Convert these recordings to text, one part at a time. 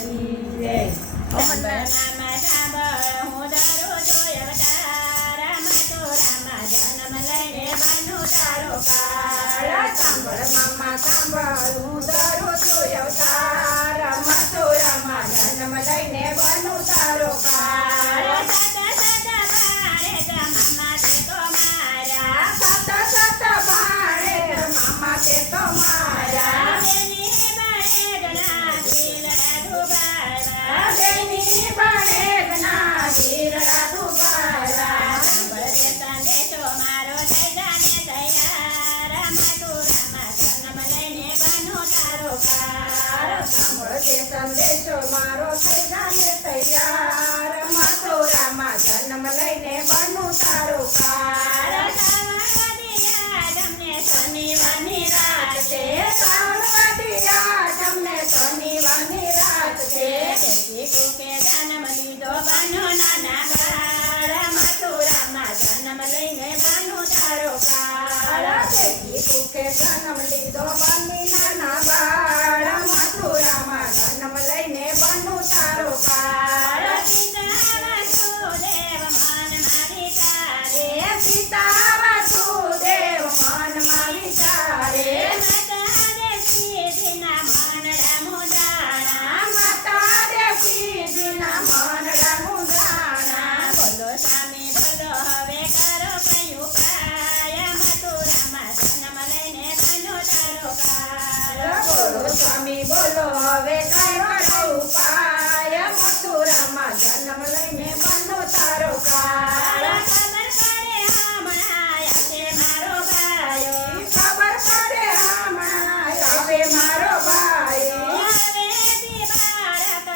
માતની જય. મામા સાંભળ હું દરું છું અવતાર મથુરામાં જન્મ લઈને બનું તારો કાળ. સાંભળ મામા સાંભળ હું દરું છું અવતાર મથુરામાં જન્મ લઈને બનું તારો કાળ. સત સત ભાણે મામા તે તો મારા સત સત ભાણે મામા તે તો મારા. બેની બાળે ગણા દિલડા દુબાળા. બેની બળેગના વીરડા દુબાળા. સાંભળ તે સંદેશો મારો થઈ જાને તૈયાર મથુરામાં જન્મ લઈને બનું તારો કાળ. સાંભળ તે સંદેશો મારો થઈ જાને તૈયાર મથુરામાં જન્મ લઈને બનું તારો કાળ. શનિવારની રાત છે. સાવણવડિયા તમને શનિવારની રાત છે. કુકે જન્મ લીધો બનો નાના બાળ મથુરામાં જન્મ લઈને બનું તારો કાળ. દેખી કુકે જન્મ લીધો બની નાના બાળ મથુરામાં જન્મ લઈને બનું તારો કાળ. સીતા વાસુદેવ મનમાં વિચારે. સીતા વાસુદેવ મનમાં વિચારે. માતા દેશી માતા દેવકીજીના જીના મનડા મુદાણા. મનડા મુંદાણા. બોલો સ્વામી બોલો હવે કરો કયું કાય મથુરામાં જન્મ લઈને બનો તારો કાળ. બોલો સ્વામી બોલો હવે કયો ઉપાય મથુરામાં જન્મ લઈને બનો તારો કાળ. ખબર પડે હમણાં આવે ખબર પડે હમણાં આવે મારો ભાઈ. મારો ભાઈ. હવેથી બાળક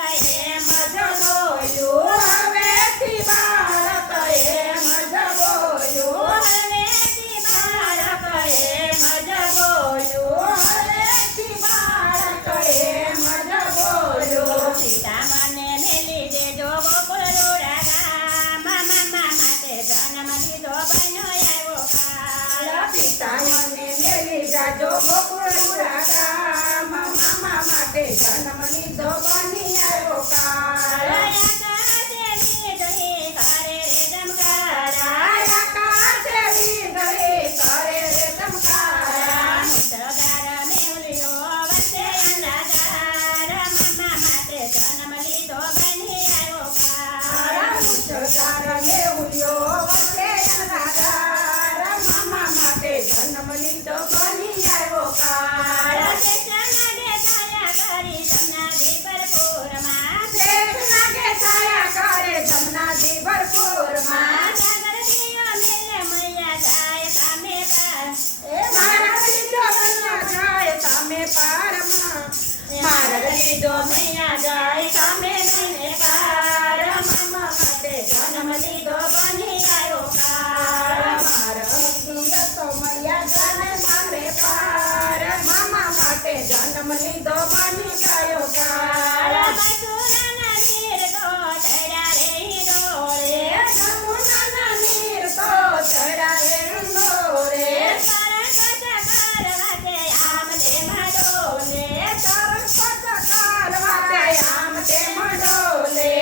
એમ જ બોલ્યું હવેથી બાળક એમ જ બોલ્યું. હવેથી બાળક એમ જ બોલ્યું. હવેથી બાળક એમ જ બોલ્યું. સીતા મને મેલી દેજો ગોકુળ રૂડા ગામ. મામા માટે જન્મ લીધો બન્યો આવ્યો કાળ. પિતા મને મેલી જાજો ગોકુળપુરા ગામ. મામા માટે જન્મ લીધો બની આવ્યો કાળ. આકાશે વીજળી કરે રે ચમકારા. આકાશે વીજળી કરે રે ચમકારા. મૂત્રગાર મેવલ્યો વચ્ચે અંધાધાર. મામા માટે જન્મ લીધો બની આવ્યો કાળ. મુછડાર મેહુલ્યો વચ્ચે અંધાધાર. મામા માટે જન્મ લીધો બની આવ્યો કાળ. શેષ નાગે છાયા કરે જમનાજી ભરપૂરમાં. એ મારા લીધો બન્યા જાય તમે પારમાં. મારા લીધો મૈયા જાય તમે મને પાર. મામા માટે જન્મ લીધો બની આવ્યો કાળ. મારા લીધો તો મૈયા જાય તમે પાર. મામા માટે જન્મ લીધો બની ગયો કાળ. જમુનાના નીર તો ચડ્યા રે હિંડોરે. તરંગ પચકાર વાતે આમ તેમ ડોલે.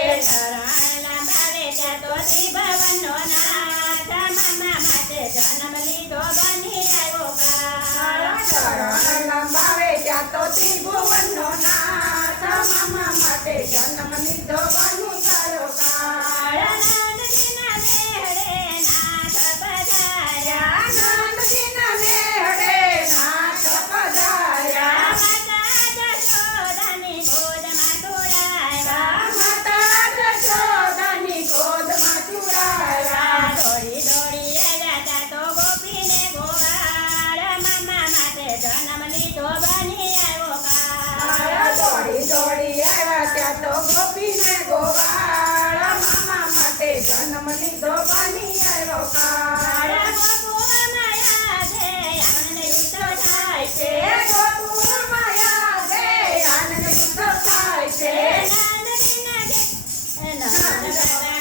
જન્મ લીધો બની આવ્યો કાળ. ચરણ લંબાવે ત્યાં તો ત્રિભુવનનો નાથ. મામા માટે જન્મ લીધો બની ગયો કાળ. નંદજીના મેળે નાથ પધાર્યા. આનંદજીના મેળે નાથ પધાર્યા. માતા જશોદાની ગોદમાં ઢોળાવ્યા. માતા જશોદાની ગોદમાં ચુરાવ્યા. દોડી દોડી આવ્યા તા તો ગોપીને ગોવાળ. મામા માટે જન્મ લીધો બની આવ્યો કાળ. દોડી દોડી આવ્યા ત્યાં તો ગોપીને ગોવાળ. મામા માટે જન્મ લીધો બની આવ્યો કાળ. ગોકુળમાં યાદે આનંદ યુદ્ધ થાય છે. ગોકુળમાં યાદે આનંદ યુદ્ધ થાય છે. નંદજીના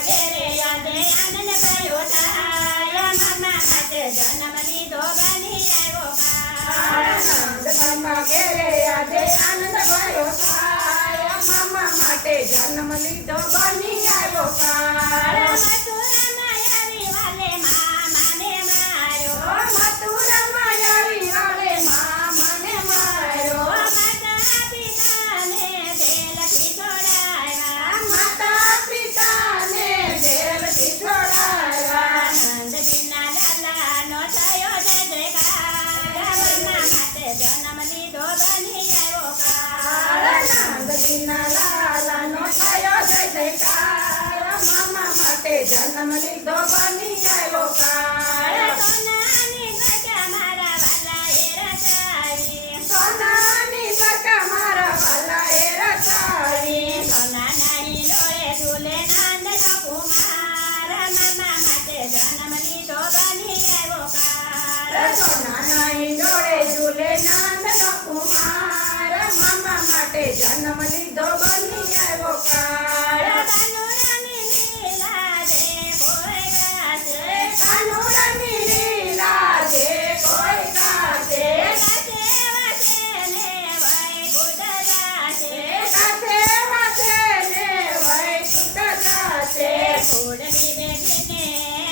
ઘેરે યાદે આનંદ ભયો થાય. મામા માટે જન્મ લીધો બની આવ્યો કાળ. આનંદ બાપા ઘેરે આજે આનંદ ભયો થાય. મામા માટે માટે જન્મ લીધો બની આવ્યો કાળ મથુરામાં આવી વાલે મામાને માર્યો મથુરામાં આવી વાલે મામાને માર્યો માતા પિતાને જેલથી છોડાવ્યા માતા પિતાને જેલથી છોડાવ્યા નંદજીના લાલાનો થયો જય જયકાર મામા માટે જન્મ લીધો બની આવ્યો કાળ નંદજીના લાલાનો થયો જય જયકાર મામા માટે જન્મ લીધો બની આવ્યો કાળ સોનાની દ્વારકા મારા વાલાએ રચાવી સોનાની દ્વારકા મારા વાલાએ રચાવી સોનાના હિંડોળે ઝૂલે નંદનો કુમાર મામા માટે જન્મ લીધો બની આવ્યો કાળ સોનાના હિંડોળે ઝૂલે નંદનો કુમાર મામા માટે જન્મ લીધો બની આવ્યો કાળ કાનુડાની લીલા જે કોઈ ગાશે કાનુડાની લીલા જે કોઈ ગાશે ગાશે વાસે ને વૈકુંઠ જાશે ગાશે વાસે ને વૈકુંઠ જાશે ફૂડની બેઠીને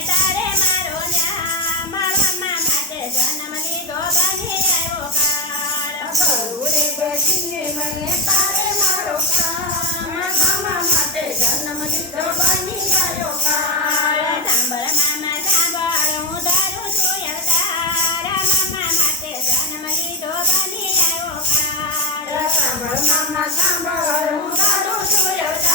તારે મારો ન્યા મારા મામા માટે જન્મ લીધો બની આવ્યો કાળ ગરુડે બેસીને મને તારે મારો કામ મામા માટે જન્મ લીધો બની આવ્યો કાળ સાંભળ મામા સાંભળ હું ધરું છું અવતાર મામા માટે જન્મ લીધો બની આવ્યો કાળ સાંભળ મામા સાંભળ હું તારું છું